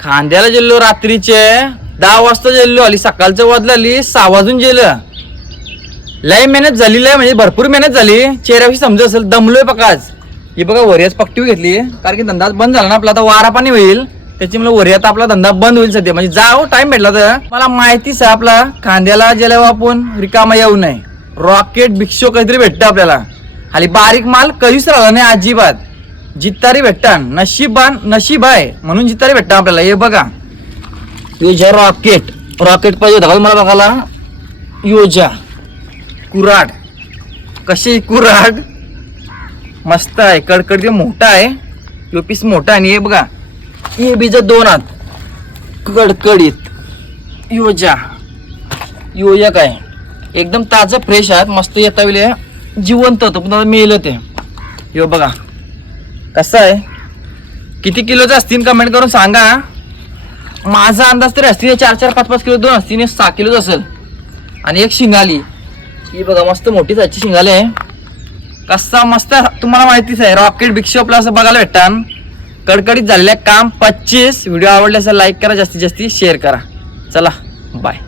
खांद्याला गेलो रात्रीचे 10 वाजता गेलो आली सकाळचं वाजली 6 वाजून गेलं. लय मेहनत झालेली आहे म्हणजे भरपूर मेहनत झाली. चेहऱ्याविषयी समजत असेल दमलोय बघा आज. ही बघा वरियाच पट्टी घेतली कारण की धंदा बंद झाला ना आपला. आता वारा पाणी होईल त्याच्यामुळे वरियात आपला धंदा बंद होईल सध्या. म्हणजे जाओ टाइम भेटला तर मला माहितीच आहे आपला खांद्याला गेल्यावर आपण रिकामा येऊ नये. रॉकेट भिक्षो काहीतरी भेटतं आपल्याला. खाली बारीक माल कधीच राहिला नाही अजिबात. जितारी भेटतान नशीब आहे म्हणून जितारी भेटता आपल्याला. हे बघा योजा रॉकेट पाहिजे होता मला बघायला. योजा कुराड कशी कुराड मस्त आहे कडकडीत मोठा आहे. यो पीस मोठा आणि हे बघा हे बीज 2 हात कडकडीत योजा काय एकदम ताजं फ्रेश आहात मस्त येता वेळे जिवंत होतं पण आता मेलं ते. यो बघा कसं आहे किती किलोचं असतील कमेंट करून सांगा. माझा अंदाज तरी असतील 4-4 5-5 किलो 2 असतील 6 किलोच असेल. आणि एक शिंगाली ही बघा मस्त मोठी साईजची शिंगाली आहे. कसा मस्त तुम्हाला माहितीच आहे रॉकेट बिग शॉपला असं बघायला भेटतं. कडकडीत झालेलं काम 25. व्हिडिओ आवडला असेल लाईक करा जास्तीत जास्त शेअर करा. चला बाय.